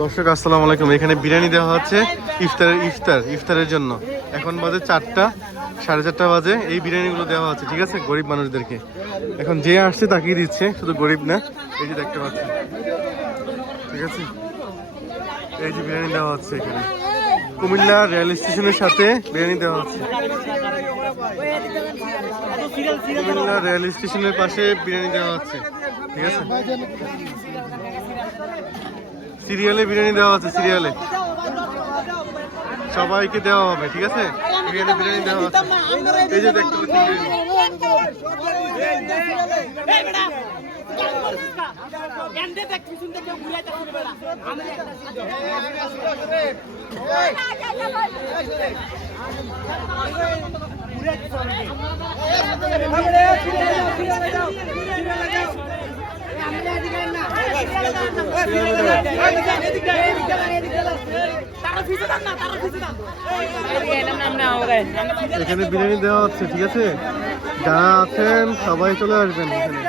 দর্শক আসসালামু আলাইকুম। এখানে বিরিয়ানি দেওয়া হচ্ছে ইফতারের জন্য। এখন বাজে 4টা, 4:30 বাজে। এই বিরিয়ানিগুলো দেওয়া হচ্ছে, ঠিক আছে, গরিব মানুষদেরকে। এখন যে আসছে তাকিয়ে দিচ্ছে, শুধু গরিব না, এই যে দেখতে পাচ্ছেন, ঠিক আছে। এই যে বিরিয়ানি দেওয়া হচ্ছে এখানে, কুমিল্লা রেল স্টেশনের সাথে বিরিয়ানি দেওয়া হচ্ছে। কুমিল্লা রেল স্টেশনের পাশে বিরিয়ানি দেওয়া হচ্ছে, ঠিক আছে। সিরিয়ালে বিরিয়ানি দেওয়া হচ্ছে, সিরিয়ালে সবাইকে দেওয়া হবে, ঠিক আছে। বিরিয়ানি দেওয়া হচ্ছে, এই যে দেখতে পাচ্ছেন। এখানে বিরিয়ানি দেওয়া হচ্ছে, ঠিক আছে। যারা আছেন সবাই চলে আসবেন এখানে।